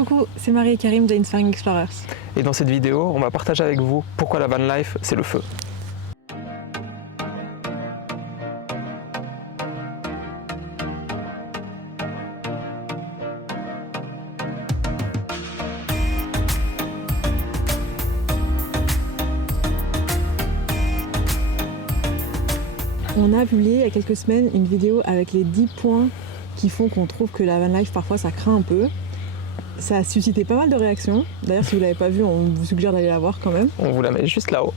Coucou, c'est Marie et Karim de Inspiring Explorers. Et dans cette vidéo, on va partager avec vous pourquoi la van life, c'est le feu. On a publié il y a quelques semaines une vidéo avec les 10 points qui font qu'on trouve que la van life parfois ça craint un peu. Ça a suscité pas mal de réactions. D'ailleurs si vous ne l'avez pas vue, on vous suggère d'aller la voir quand même. On vous la met juste là-haut.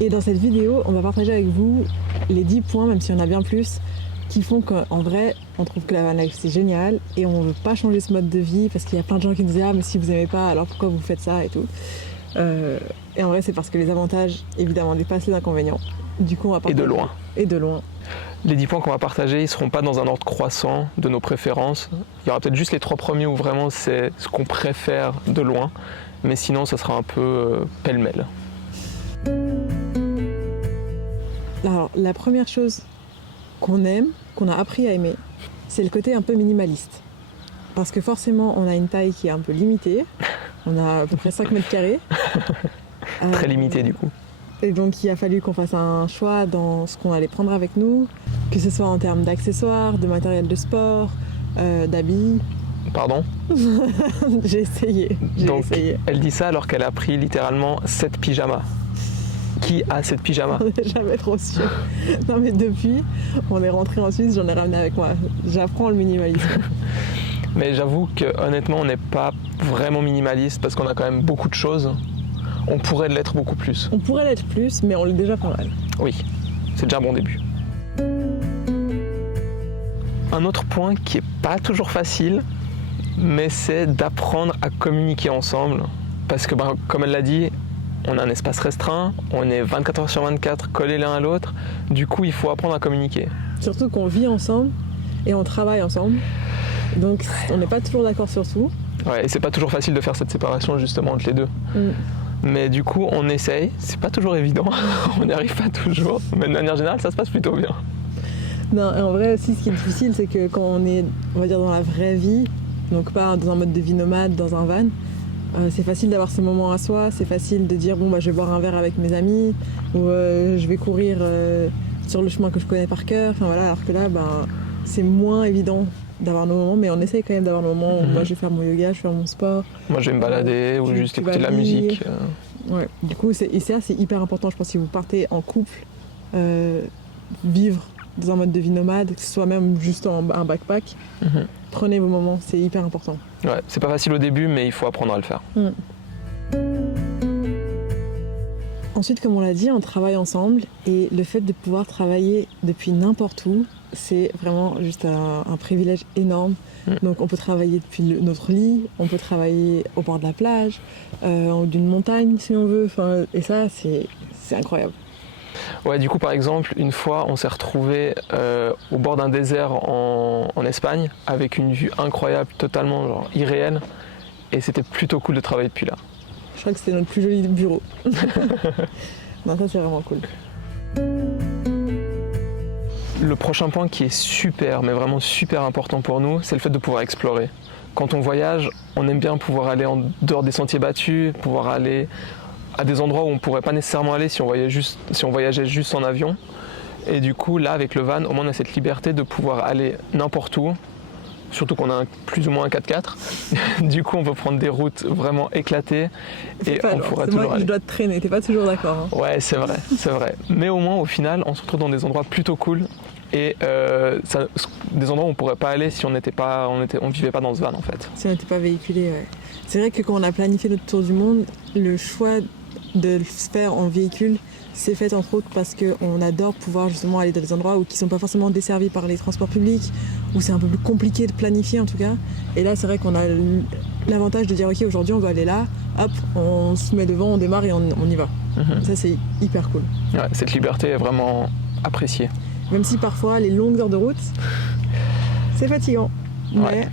Et dans cette vidéo, on va partager avec vous les 10 points, même s'il y en a bien plus, qui font qu'en vrai, on trouve que la van life c'est génial et on ne veut pas changer ce mode de vie parce qu'il y a plein de gens qui nous disent « Ah mais si vous n'aimez pas, alors pourquoi vous faites ça ?» et tout. Et en vrai c'est parce que les avantages évidemment dépassent les inconvénients. Du coup, on va partager. Et de loin. Et de loin. Les 10 points qu'on va partager, ils ne seront pas dans un ordre croissant de nos préférences. Il y aura peut-être juste les 3 premiers où vraiment c'est ce qu'on préfère de loin. Mais sinon, ça sera un peu pêle-mêle. Alors, la première chose qu'on aime, qu'on a appris à aimer, c'est le côté un peu minimaliste. Parce que forcément, on a une taille qui est un peu limitée. On a à peu près 5 mètres carrés. Très limité du coup. Et donc il a fallu qu'on fasse un choix dans ce qu'on allait prendre avec nous, que ce soit en termes d'accessoires, de matériel de sport, d'habits. Pardon? J'ai essayé. Elle dit ça alors qu'elle a pris littéralement 7 pyjamas. Qui a 7 pyjamas? On n'est jamais trop sûr. Non mais depuis, on est rentré en Suisse, j'en ai ramené avec moi. J'apprends le minimalisme. Mais j'avoue que honnêtement, on n'est pas vraiment minimaliste parce qu'on a quand même beaucoup de choses. On pourrait l'être beaucoup plus. On pourrait l'être plus, mais on l'est déjà pas mal. Oui, c'est déjà un bon début. Un autre point qui n'est pas toujours facile, mais c'est d'apprendre à communiquer ensemble. Parce que, comme elle l'a dit, on a un espace restreint, on est 24 heures sur 24 collés l'un à l'autre. Du coup, il faut apprendre à communiquer. Surtout qu'on vit ensemble et on travaille ensemble. Donc, on n'est pas toujours d'accord sur tout. Ouais, et c'est pas toujours facile de faire cette séparation justement entre les deux. Mais du coup, on essaye. C'est pas toujours évident. On n'y arrive pas toujours. Mais de manière générale, ça se passe plutôt bien. Non, en vrai aussi, ce qui est difficile, c'est que quand on est, on va dire, dans la vraie vie, donc pas dans un mode de vie nomade, dans un van, c'est facile d'avoir ce moment à soi. C'est facile de dire, bon, bah, je vais boire un verre avec mes amis, ou je vais courir sur le chemin que je connais par cœur. Enfin voilà, alors que là, c'est moins évident d'avoir nos moments, mais on essaye quand même d'avoir nos moments où moi je vais faire mon yoga, je vais faire mon sport. Moi je vais me balader ou juste écouter de la musique. Ouais, du coup, c'est hyper important, je pense, si vous partez en couple, vivre dans un mode de vie nomade, que ce soit même juste un backpack, prenez vos moments, c'est hyper important. Ouais, c'est pas facile au début, mais il faut apprendre à le faire. Ensuite, comme on l'a dit, on travaille ensemble et le fait de pouvoir travailler depuis n'importe où, c'est vraiment juste un privilège énorme. Donc on peut travailler depuis notre lit, on peut travailler au bord de la plage, en haut d'une montagne si on veut, et ça c'est incroyable. Ouais, du coup par exemple, une fois on s'est retrouvé au bord d'un désert en Espagne avec une vue incroyable, totalement irréelle, et c'était plutôt cool de travailler depuis là. Je crois que c'était notre plus joli bureau. Non, ça c'est vraiment cool. Le prochain point qui est super, mais vraiment super important pour nous, c'est le fait de pouvoir explorer. Quand on voyage, on aime bien pouvoir aller en dehors des sentiers battus, pouvoir aller à des endroits où on ne pourrait pas nécessairement aller si on voyageait juste en avion. Et du coup, là, avec le van, au moins on a cette liberté de pouvoir aller n'importe où, surtout qu'on a plus ou moins un 4x4. Du coup, on peut prendre des routes vraiment éclatées et on pourra toujours aller. Je dois te traîner, t'es pas toujours d'accord. Ouais, c'est vrai. Mais au moins, au final, on se retrouve dans des endroits plutôt cool. Et des endroits où on pourrait pas aller si on vivait pas dans ce van en fait. Si on n'était pas véhiculé, ouais. C'est vrai que quand on a planifié notre tour du monde, le choix de le faire en véhicule s'est fait entre autres parce qu'on adore pouvoir justement aller dans des endroits qui sont pas forcément desservis par les transports publics, où c'est un peu plus compliqué de planifier en tout cas. Et là c'est vrai qu'on a l'avantage de dire ok, aujourd'hui on va aller là, hop, on se met devant, on démarre et on y va. Ça c'est hyper cool. Ouais, cette liberté est vraiment appréciée. Même si parfois les longues heures de route, c'est fatigant. Ouais.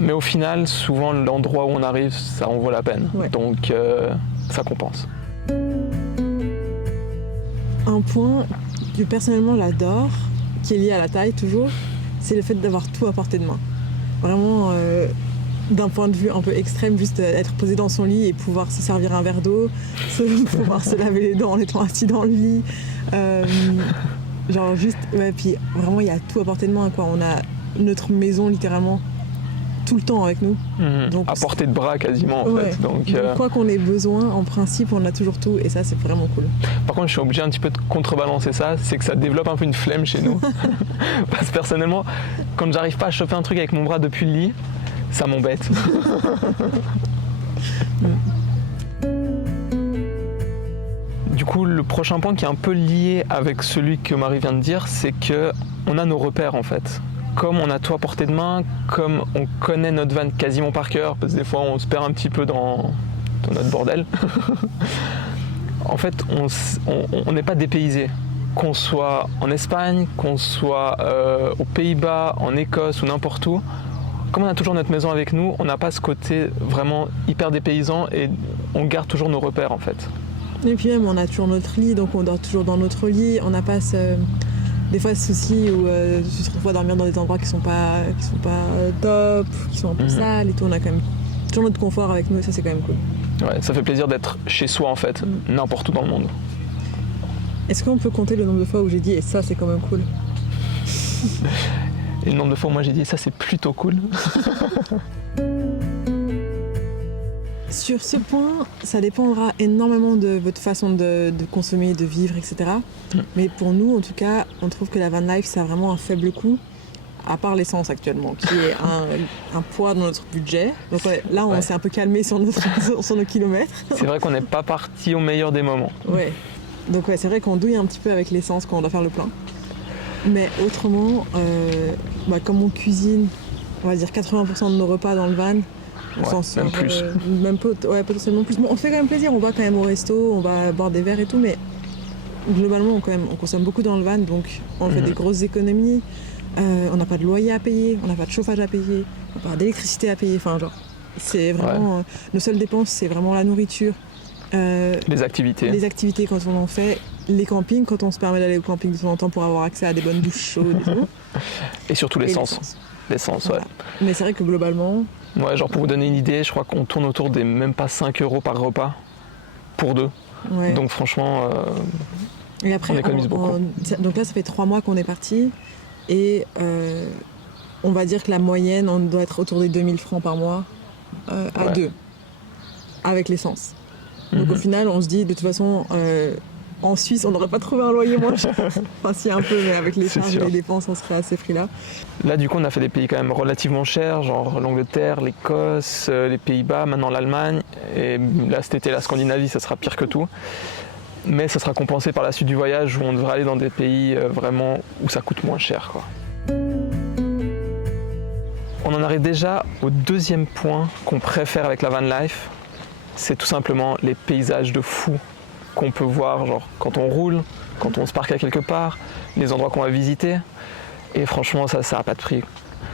Mais au final, souvent l'endroit où on arrive, ça en vaut la peine. Ouais. Donc ça compense. Un point que personnellement j'adore, qui est lié à la taille toujours, c'est le fait d'avoir tout à portée de main. Vraiment, d'un point de vue un peu extrême, juste être posé dans son lit et pouvoir se servir un verre d'eau, pouvoir se laver les dents en étant assis dans le lit. Genre juste, ouais, puis vraiment il y a tout à portée de main, quoi. On a notre maison littéralement tout le temps avec nous. Donc, à portée de bras quasiment en fait. Donc quoi qu'on ait besoin, en principe on a toujours tout et ça c'est vraiment cool. Par contre je suis obligé un petit peu de contrebalancer ça, c'est que ça développe un peu une flemme chez nous. Parce que personnellement, quand j'arrive pas à choper un truc avec mon bras depuis le lit, ça m'embête. Du coup, le prochain point qui est un peu lié avec celui que Marie vient de dire, c'est qu'on a nos repères en fait. Comme on a tout à portée de main, comme on connaît notre van quasiment par cœur, parce que des fois on se perd un petit peu dans notre bordel, en fait on n'est pas dépaysé. Qu'on soit en Espagne, qu'on soit aux Pays-Bas, en Écosse ou n'importe où, comme on a toujours notre maison avec nous, on n'a pas ce côté vraiment hyper dépaysant et on garde toujours nos repères en fait. Et puis même on a toujours notre lit, donc on dort toujours dans notre lit, on n'a pas des fois ce souci où tu te retrouves à dormir dans des endroits qui sont pas top, qui sont un peu sales et tout. On a quand même toujours notre confort avec nous et ça c'est quand même cool. Ouais, ça fait plaisir d'être chez soi en fait, n'importe où dans le monde. Est-ce qu'on peut compter le nombre de fois où j'ai dit et ça c'est quand même cool? Et le nombre de fois où moi j'ai dit ça c'est plutôt cool. Sur ce point, ça dépendra énormément de votre façon de consommer, de vivre, etc. Mais pour nous, en tout cas, on trouve que la van life, ça a vraiment un faible coût, à part l'essence actuellement, qui est un poids dans notre budget. Donc ouais, là, on s'est un peu calmé sur nos kilomètres. C'est vrai qu'on n'est pas parti au meilleur des moments. Ouais. Donc ouais, c'est vrai qu'on douille un petit peu avec l'essence quand on doit faire le plein. Mais autrement, comme on cuisine, on va dire 80% de nos repas dans le van, on s'en sort, même plus. Potentiellement plus. Bon, on se fait quand même plaisir, on va quand même au resto, on va boire des verres et tout, mais globalement, on consomme beaucoup dans le van, donc on fait des grosses économies. On n'a pas de loyer à payer, on n'a pas de chauffage à payer, on n'a pas d'électricité à payer. Enfin, genre, c'est vraiment. Nos seules dépenses, c'est vraiment la nourriture. Les activités. Les activités quand on en fait, les campings, quand on se permet d'aller au camping de temps en temps pour avoir accès à des bonnes douches chaudes et tout. Et surtout l'essence. L'essence, voilà. Mais c'est vrai que globalement. Ouais, genre pour vous donner une idée, je crois qu'on tourne autour des même pas 5 € par repas pour deux. Ouais. Donc franchement, et après, on économise beaucoup. Donc là, ça fait 3 mois qu'on est parti et on va dire que la moyenne, on doit être autour des 2000 francs par mois à deux, avec l'essence. Donc au final, on se dit, de toute façon, en Suisse, on n'aurait pas trouvé un loyer moins cher. Enfin, si un peu, mais avec les charges et les dépenses, on serait à ces prix-là. Là, du coup, on a fait des pays quand même relativement chers, genre l'Angleterre, l'Écosse, les Pays-Bas, maintenant l'Allemagne. Et là, cet été, la Scandinavie, ça sera pire que tout. Mais ça sera compensé par la suite du voyage où on devra aller dans des pays vraiment où ça coûte moins cher, quoi. On en arrive déjà au deuxième point qu'on préfère avec la van life. C'est tout simplement les paysages de fou qu'on peut voir, genre quand on roule, quand on se parque à quelque part, les endroits qu'on va visiter. Et franchement, ça n'a pas de prix.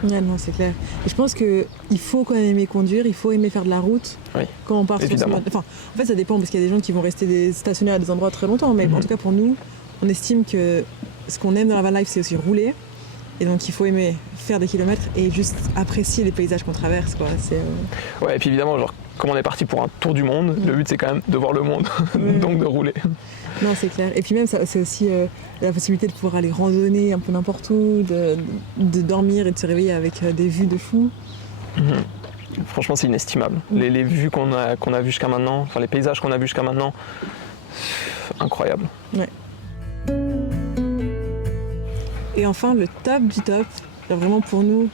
Ouais, non, c'est clair. Et je pense qu'il faut quand même aimer conduire, il faut aimer faire de la route. Oui, quand on part sur ce mode. Enfin, en fait, ça dépend parce qu'il y a des gens qui vont rester stationnaires à des endroits très longtemps. Mais en tout cas, pour nous, on estime que ce qu'on aime dans la van life, c'est aussi rouler. Et donc, il faut aimer faire des kilomètres et juste apprécier les paysages qu'on traverse, quoi. Ouais, et puis évidemment, genre, comme on est parti pour un tour du monde, le but c'est quand même de voir le monde, donc de rouler. Non, c'est clair. Et puis même, c'est aussi la possibilité de pouvoir aller randonner un peu n'importe où, de dormir et de se réveiller avec des vues de fou. Franchement, c'est inestimable. Les vues qu'on a vues jusqu'à maintenant, enfin les paysages qu'on a vus jusqu'à maintenant, incroyable. Ouais. Et enfin, le top du top, vraiment pour nous,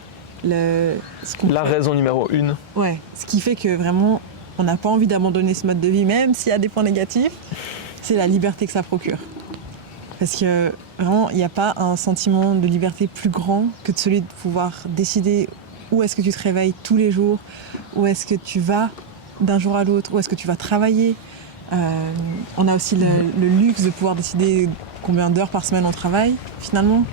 la raison numéro 1. Ouais, ce qui fait que vraiment, on n'a pas envie d'abandonner ce mode de vie, même s'il y a des points négatifs, c'est la liberté que ça procure. Parce que vraiment, il n'y a pas un sentiment de liberté plus grand que de celui de pouvoir décider où est-ce que tu te réveilles tous les jours, où est-ce que tu vas d'un jour à l'autre, où est-ce que tu vas travailler. On a aussi le luxe de pouvoir décider combien d'heures par semaine on travaille, finalement,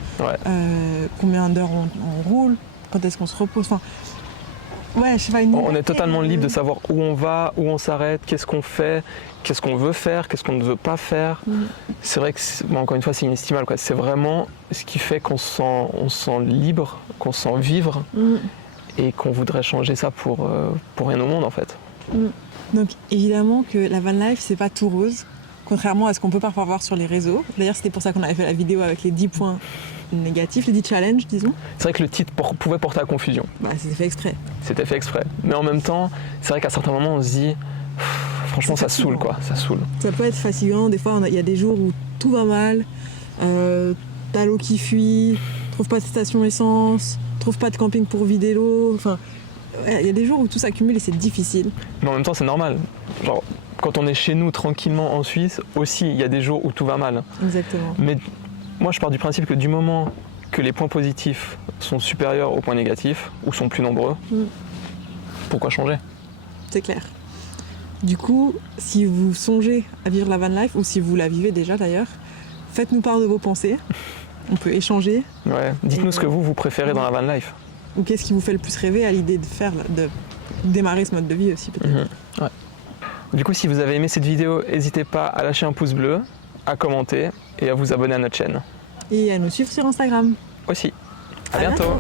combien d'heures on roule, quand est-ce qu'on se repose. Enfin, ouais, je sais pas, on est totalement libre de savoir où on va, où on s'arrête, qu'est-ce qu'on fait, qu'est-ce qu'on veut faire, qu'est-ce qu'on ne veut pas faire. C'est vrai que, encore une fois, c'est inestimable, quoi. C'est vraiment ce qui fait qu'on se sent libre, qu'on se sent vivre. et qu'on voudrait changer ça pour rien au monde en fait. Donc évidemment que la van life, c'est pas tout rose, contrairement à ce qu'on peut parfois voir sur les réseaux. D'ailleurs, c'était pour ça qu'on avait fait la vidéo avec les 10 points négatifs, les 10 challenges, disons. C'est vrai que le titre pouvait porter à confusion. Bah, c'était fait exprès. C'était fait exprès. Mais en même temps, c'est vrai qu'à certains moments, on se dit, franchement, ça saoule quoi, ça saoule. Ça peut être fatigant, des fois, il y a des jours où tout va mal, t'as l'eau qui fuit, trouve pas de station essence, trouve pas de camping pour vider l'eau, enfin... Il y a des jours où tout s'accumule et c'est difficile. Mais en même temps, c'est normal. Genre, quand on est chez nous tranquillement en Suisse, aussi, il y a des jours où tout va mal. Exactement. Mais moi, je pars du principe que du moment que les points positifs sont supérieurs aux points négatifs, ou sont plus nombreux, pourquoi changer? C'est clair. Du coup, si vous songez à vivre la van life, ou si vous la vivez déjà d'ailleurs, faites-nous part de vos pensées. On peut échanger. Ouais. Dites-nous ce que vous préférez dans la van life. Ou qu'est-ce qui vous fait le plus rêver à l'idée de démarrer ce mode de vie aussi peut-être. Ouais. Du coup, si vous avez aimé cette vidéo, n'hésitez pas à lâcher un pouce bleu, à commenter et à vous abonner à notre chaîne. Et à nous suivre sur Instagram. Aussi. À bientôt.